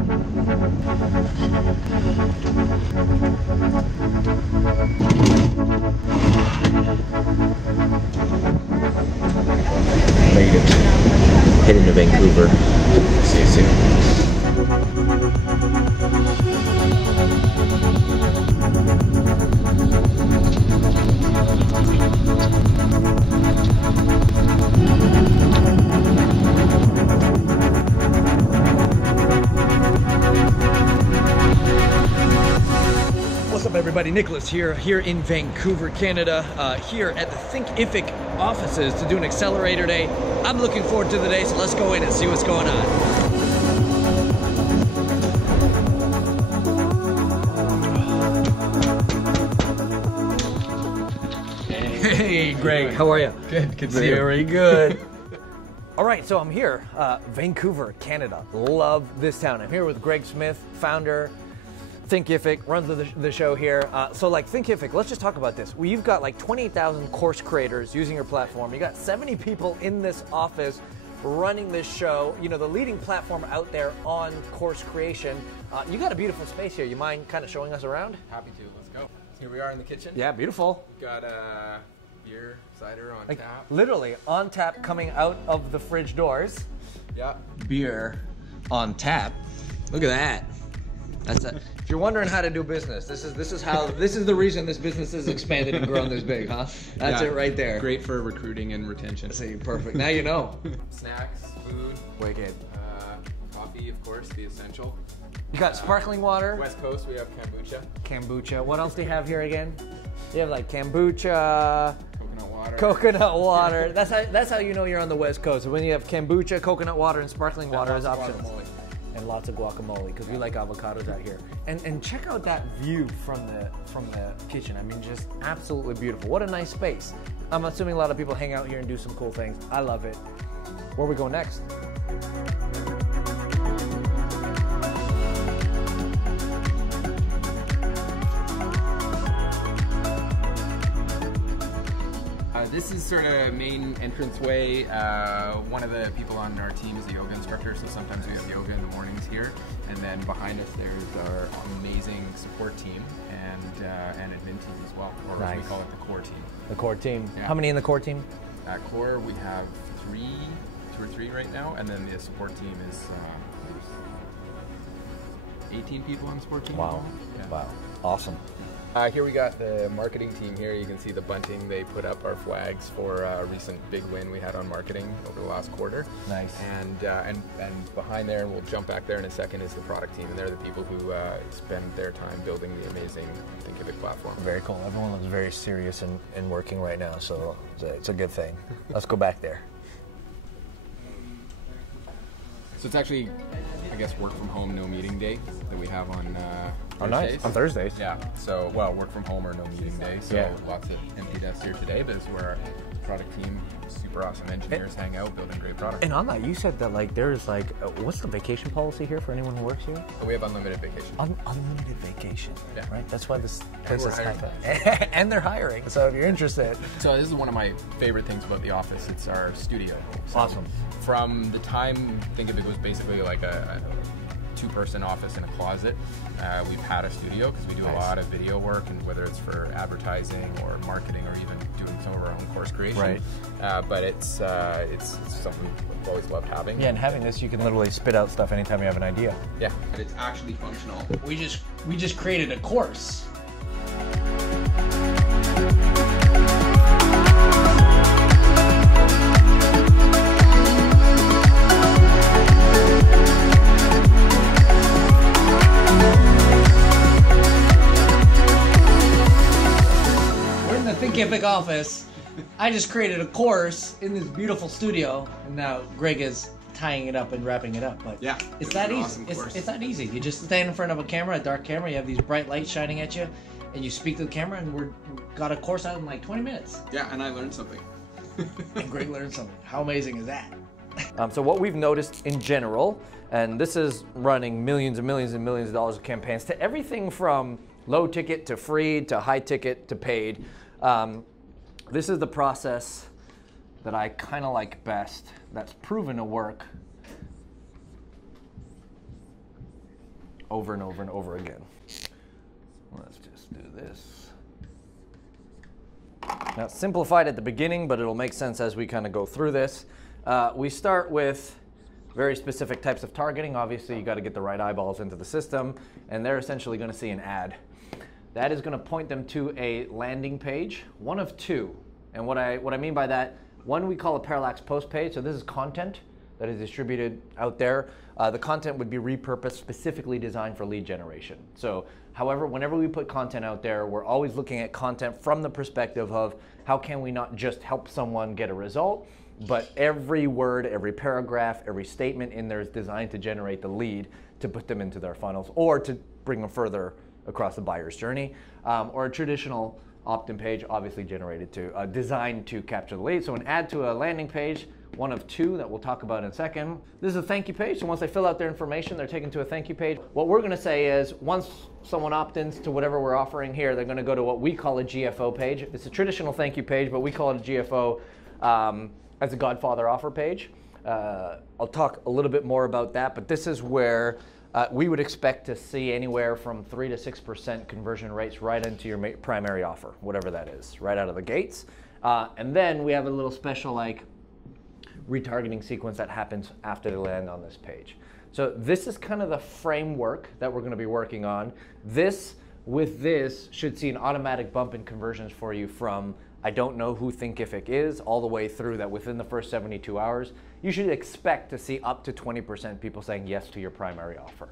Made it. Heading to Vancouver. See you soon. What's up, everybody? Nicholas here in Vancouver, Canada, here at the Thinkific offices to do an Accelerator Day. I'm looking forward to the day, so let's go in and see what's going on. Hey, Greg, how are you? Good to see you. Very good. All right, so I'm here, Vancouver, Canada. Love this town. I'm here with Greg Smith, founder, Thinkific, runs the show here. So like Thinkific, let's just talk about this. You've got like 28,000 course creators using your platform. You got 70 people in this office running this show, you know, the leading platform out there on course creation. You got a beautiful space here. You mind kind of showing us around? Happy to. Let's go. Here we are in the kitchen. Yeah, beautiful. Got beer, cider on tap. Literally on tap, coming out of the fridge doors. Yeah. Beer on tap. Look at that. That's a, if you're wondering how to do business, this is the reason this business has expanded and grown this big, huh? That's it right there. Great for recruiting and retention. See, perfect. Now you know. Snacks, food. Wicked. Coffee, of course, the essential. You got sparkling water. West Coast, we have kombucha. Kombucha. What else do you have here again? You have like kombucha. Coconut water. Coconut water. That's how you know you're on the West Coast. When you have kombucha, coconut water, and sparkling water as options. And lots of guacamole, because we like avocados out here. And check out that view from the kitchen. I mean, just absolutely beautiful. What a nice space. I'm assuming a lot of people hang out here and do some cool things. I love it. Where we go next? This is sort of main entranceway. One of the people on our team is a yoga instructor, so sometimes we have yoga in the mornings here. And then behind us there's our amazing support team and admin team as well, or as we call it, the core team. The core team. Yeah. How many in the core team? At core we have two or three right now, and then the support team is 18 people on the support team. Wow. Yeah. Wow. Awesome. Here we got the marketing team here. You can see the bunting. They put up our flags for a recent big win we had on marketing over the last quarter. Nice. And behind there, and we'll jump back there in a second, is the product team. And they're the people who spend their time building the amazing Thinkific platform. Very cool. Everyone looks very serious and working right now, so it's a good thing. Let's go back there. So it's actually, I guess, work from home, no meeting day that we have on nice. Thursdays. On Thursdays. Yeah. So, well, work from home or no meeting day. So yeah. Lots of empty desks here today, but it's where our product team, super awesome engineers hang out building great products. And on that, you said that like there's like, what's the vacation policy here for anyone who works here? So we have unlimited vacation. Unlimited vacation. Yeah. Right. That's why this place is hiring. and they're hiring. So if you're interested. So this is one of my favorite things about the office. It's our studio. So awesome. From the time, think of it was basically like a two-person office in a closet. We've had a studio because we do a lot of video work, and whether it's for advertising or marketing or even doing some of our own course creation. Right. But it's something we've always loved having. Yeah, and having this, you can literally spit out stuff anytime you have an idea. Yeah, and it's actually functional. We just created a course. Thinkific office. I just created a course in this beautiful studio, and now Greg is tying it up and wrapping it up. But yeah, it's that easy. Awesome it's that easy. You just stand in front of a camera, a dark camera. You have these bright lights shining at you, and you speak to the camera, and we've got a course out in like 20 minutes. Yeah, and I learned something. And Greg learned something. How amazing is that? So what we've noticed in general, and this is running millions and millions and millions of dollars of campaigns, to everything from low ticket to free to high ticket to paid. This is the process that I kind of like best, that's proven to work. over and over and over again. Let's just do this. Now, it's simplified at the beginning, but it'll make sense as we kind of go through this. We start with very specific types of targeting. Obviously, you got to get the right eyeballs into the system, and they're essentially going to see an ad. That is going to point them to a landing page, one of two. And what I mean by that, one we call a parallax post page. So this is content that is distributed out there. The content would be repurposed, specifically designed for lead generation. So, however, whenever we put content out there, we're always looking at content from the perspective of how can we not just help someone get a result, but every word, every paragraph, every statement in there is designed to generate the lead to put them into their funnels or to bring them further across the buyer's journey. Or a traditional opt-in page, obviously designed to capture the lead. So an ad to a landing page, one of two that we'll talk about in a second. This is a thank you page, so once they fill out their information, they're taken to a thank you page. What we're gonna say is, once someone opt-ins to whatever we're offering here, they're gonna go to what we call a GFO page. It's a traditional thank you page, but we call it a GFO as a Godfather offer page. I'll talk a little bit more about that, but this is where we would expect to see anywhere from 3 to 6% conversion rates right into your primary offer, whatever that is, right out of the gates. And then we have a little special like retargeting sequence that happens after they land on this page. So this is kind of the framework that we're going to be working on. This should see an automatic bump in conversions for you from I don't know who Thinkific is all the way through that within the first 72 hours. You should expect to see up to 20% people saying yes to your primary offer.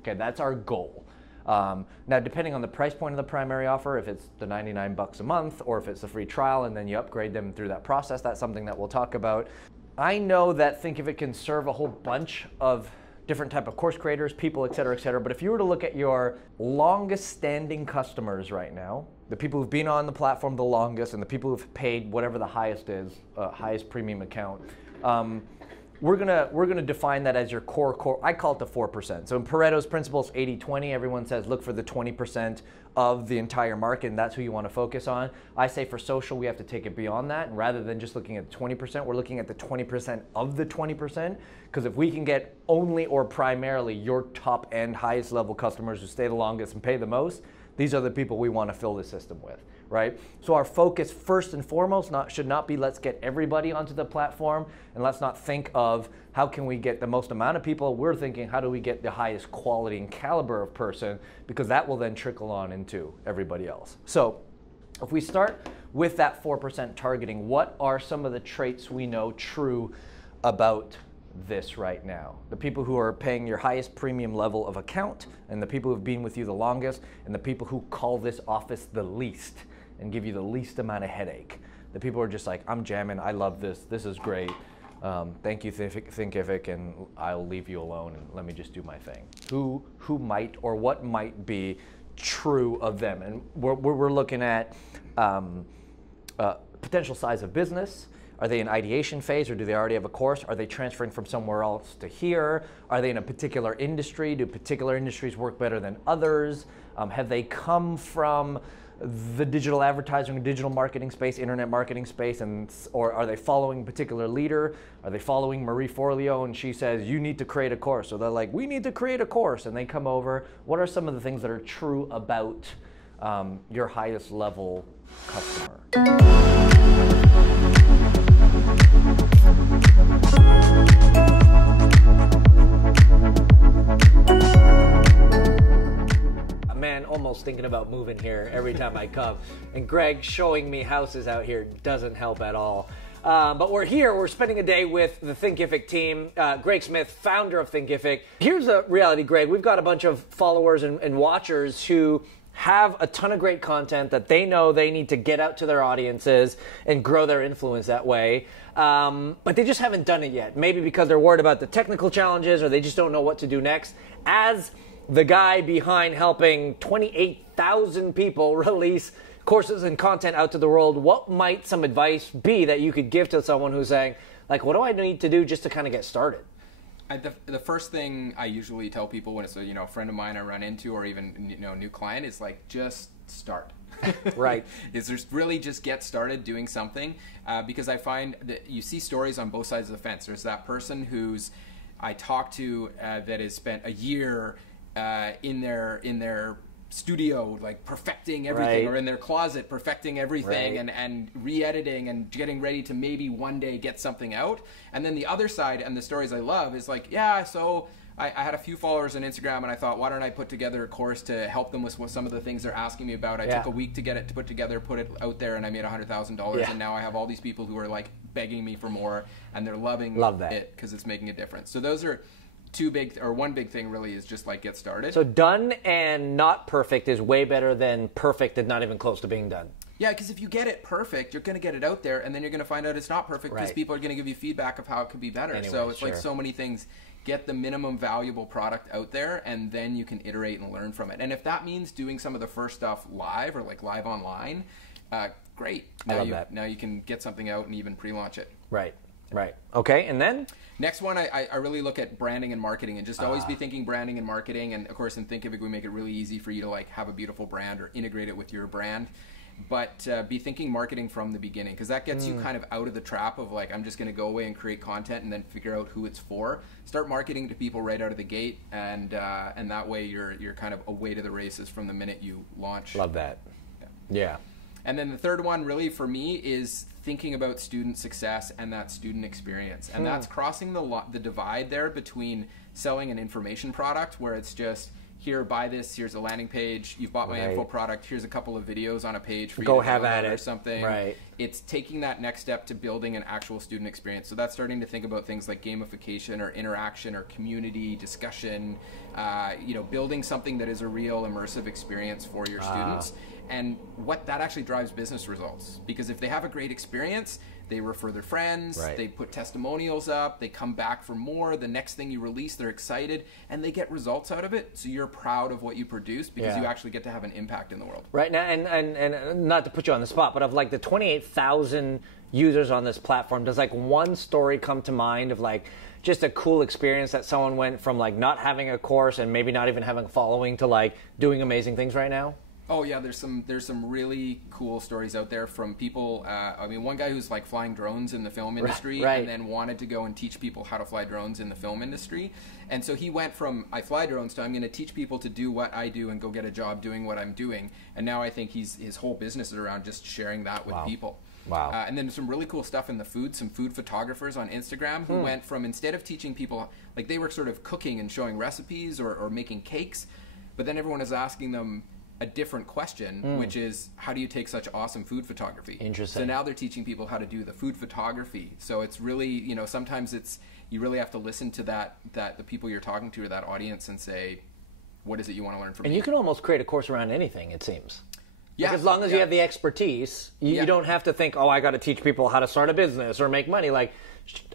Okay, that's our goal. Now, depending on the price point of the primary offer, if it's the 99 bucks a month or if it's a free trial and then you upgrade them through that process, that's something that we'll talk about. I know that Thinkific can serve a whole bunch of different type of course creators, people, et cetera, but if you were to look at your longest standing customers right now, the people who've been on the platform the longest and the people who've paid whatever the highest is, highest premium account, we're gonna define that as your core. I call it the 4%. So in Pareto's principles, 80-20, everyone says look for the 20% of the entire market, and that's who you want to focus on. I say for social, we have to take it beyond that, and rather than just looking at 20%, we're looking at the 20% of the 20, because if we can get only or primarily your top end, highest level customers who stay the longest and pay the most, these are the people we want to fill the system with, right? So our focus first and foremost should not be let's get everybody onto the platform, and let's not think of how can we get the most amount of people. We're thinking how do we get the highest quality and caliber of person, because that will then trickle on into everybody else. So if we start with that 4% targeting, what are some of the traits we know true about this right now? The people who are paying your highest premium level of account, and the people who've been with you the longest, and the people who call this office the least and give you the least amount of headache. The people who are just like, I'm jamming, I love this, this is great. Thank you, Thinkific, and I'll leave you alone and let me just do my thing. Who might or what might be true of them? And we're looking at potential size of business. Are they in ideation phase, or do they already have a course? Are they transferring from somewhere else to here? Are they in a particular industry? Do particular industries work better than others? Have they come from the digital advertising, digital marketing space, internet marketing space, or are they following a particular leader? Are they following Marie Forleo and she says, you need to create a course? So they're like, we need to create a course, and they come over. What are some of the things that are true about your highest level customer? Man, almost thinking about moving here every time I come. And Greg showing me houses out here doesn't help at all. But we're here, we're spending a day with the Thinkific team. Greg Smith, founder of Thinkific. Here's the reality, Greg. We've got a bunch of followers and watchers who have a ton of great content that they know they need to get out to their audiences and grow their influence that way. But they just haven't done it yet. Maybe because they're worried about the technical challenges, or they just don't know what to do next. As the guy behind helping 28,000 people release courses and content out to the world, what might some advice be that you could give to someone who's saying, like, what do I need to do just to kind of get started? The first thing I usually tell people when it's a friend of mine I run into, or even new client, is like, just start. Right. Is just really just get started doing something, because I find that you see stories on both sides of the fence. There's that person who's I talked to that has spent a year in their studio, like perfecting everything, or in their closet perfecting everything, and re-editing and getting ready to maybe one day get something out. And then the other side, and the stories I love, is like, yeah, so I had a few followers on Instagram, and I thought, why don't I put together a course to help them with some of the things they're asking me about. I took a week to get it to put together, put it out there, and I made $100,000, and now I have all these people who are like begging me for more, and they're loving it because it's making a difference. So those are one big thing really is just like get started. So done and not perfect is way better than perfect and not even close to being done. Yeah, because if you get it perfect, you're going to get it out there, and then you're going to find out it's not perfect because people are going to give you feedback of how it could be better. Anyway, so it's like so many things. Get the minimum valuable product out there, and then you can iterate and learn from it. And if that means doing some of the first stuff live or like live online, great. Now you can get something out and even pre-launch it. Right. Okay, and then? Next one, I really look at branding and marketing, and just always be thinking branding and marketing. And of course, in Thinkific, we make it really easy for you to like have a beautiful brand or integrate it with your brand. But be thinking marketing from the beginning, because that gets you kind of out of the trap of like, I'm just going to go away and create content and then figure out who it's for. Start marketing to people right out of the gate, and that way you're kind of away to the races from the minute you launch. Love that. Yeah. And then the third one really for me is thinking about student success and that student experience. And that's crossing the divide there between selling an information product where it's just, here, buy this, here's a landing page, you've bought my info product, here's a couple of videos on a page for you to have at it or something. It's taking that next step to building an actual student experience. So that's starting to think about things like gamification or interaction or community discussion, building something that is a real immersive experience for your students. And what that actually drives business results. Because if they have a great experience, they refer their friends, they put testimonials up, they come back for more, the next thing you release, they're excited, and they get results out of it, so you're proud of what you produce because you actually get to have an impact in the world. Right, now, and not to put you on the spot, but of like the 28,000 users on this platform, does like one story come to mind of like just a cool experience that someone went from like not having a course and maybe not even having a following to like doing amazing things right now? Oh yeah, there's some really cool stories out there from people. I mean, one guy who's like flying drones in the film industry, and then wanted to go and teach people how to fly drones in the film industry. And so he went from I fly drones to I'm going to teach people to do what I do and go get a job doing what I'm doing. And now I think his whole business is around just sharing that with people. Wow. And then some really cool stuff in the food, some food photographers on Instagram who went from, instead of teaching people, like they were sort of cooking and showing recipes or making cakes, but then everyone is asking them a different question, which is, how do you take such awesome food photography? Interesting. So now they're teaching people how to do the food photography. So it's really, sometimes you really have to listen to the people you're talking to or that audience and say, what is it you want to learn from me? And you can almost create a course around anything, it seems. Yeah. Like as long as you have the expertise, you don't have to think, oh, I got to teach people how to start a business or make money. Like,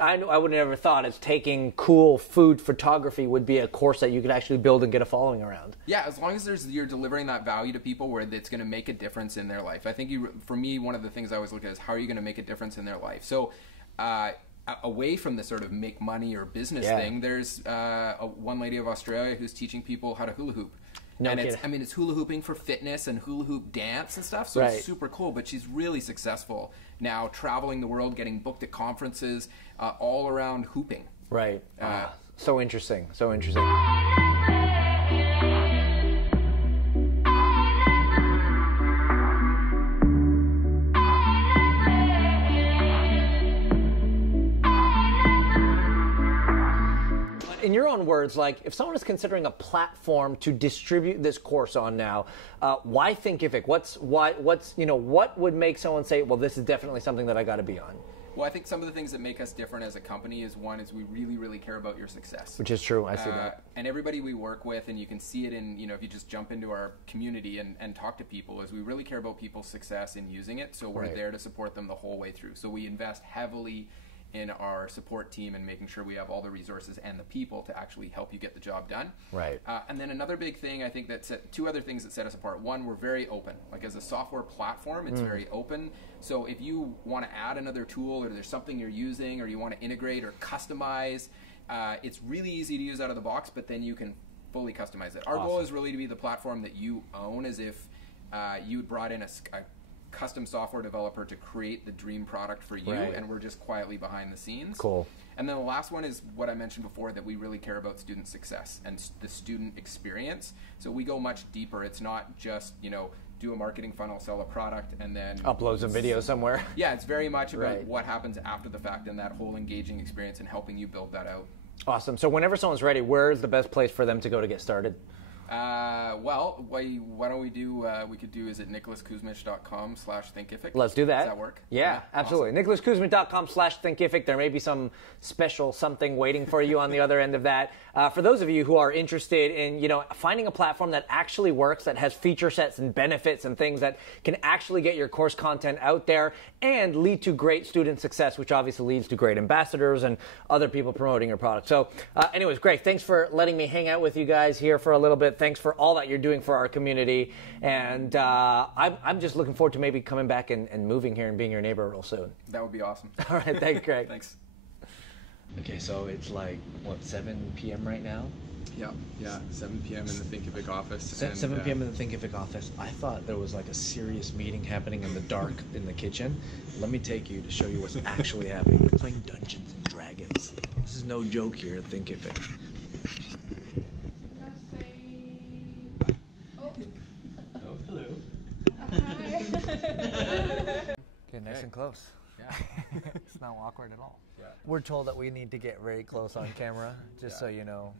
I would have never thought as taking cool food photography would be a course that you could actually build and get a following around. Yeah, as long as you're delivering that value to people where it's going to make a difference in their life. I think for me, one of the things I always look at is how are you going to make a difference in their life? So away from the sort of make money or business thing, there's one lady of Australia who's teaching people how to hula hoop. No and kidding. it's hula hooping for fitness and hula hoop dance and stuff, so it's super cool, but she's really successful now, traveling the world, getting booked at conferences, all around hooping. Right. So interesting. So interesting. In your own words, like if someone is considering a platform to distribute this course on now, why Thinkific? What would make someone say, well, this is definitely something that I got to be on? Well, I think some of the things that make us different as a company is we really, really care about your success. Which is true. I see that. And everybody we work with, and you can see it in, if you just jump into our community and talk to people, is we really care about people's success in using it. So we're there to support them the whole way through. So we invest heavily in our support team and making sure we have all the resources and the people to actually help you get the job done. Right. And then another big thing, I think two other things that set us apart. One, we're very open. Like as a software platform, it's very open. So if you want to add another tool or there's something you're using or you want to integrate or customize, it's really easy to use out of the box, but then you can fully customize it. Our goal is really to be the platform that you own, as if you brought in a custom software developer to create the dream product for you, Right. and we're just quietly behind the scenes. Cool. And then the last one is what I mentioned before, that we really care about student success and the student experience. So we go much deeper. It's not just, you know, do a marketing funnel, sell a product, and then Upload some video somewhere. Yeah, it's very much about Right. what happens after the fact and that whole engaging experience and helping you build that out. Awesome. So whenever someone's ready, where's the best place for them to go to get started? Well, why don't we do, we could do, is it nicholaskusmich.com/Thinkific? Let's do that. Does that work? Yeah, absolutely. Awesome. nicholaskusmich.com/Thinkific. There may be some special something waiting for you on the other end of that. For those of you who are interested in, you know, finding a platform that actually works, that has feature sets and benefits and things that can actually get your course content out there and lead to great student success, which obviously leads to great ambassadors and other people promoting your product. So anyways, Greg, thanks for letting me hang out with you guys here for a little bit. Thanks for all that you're doing for our community. And I'm just looking forward to maybe coming back and moving here and being your neighbor real soon. That would be awesome. All right, thanks, Greg. Thanks. Okay, so it's like, what, 7 p.m. right now? Yeah, 7 p.m. in the Thinkific office. 7 p.m. in the Thinkific office. I thought there was like a serious meeting happening in the dark in the kitchen. Let me take you to show you what's actually happening. We're playing Dungeons and Dragons. This is no joke here at Thinkific. Oh, hello. Get nice and close. Yeah. It's not awkward at all. Yeah. We're told that we need to get very close on camera, just so you know.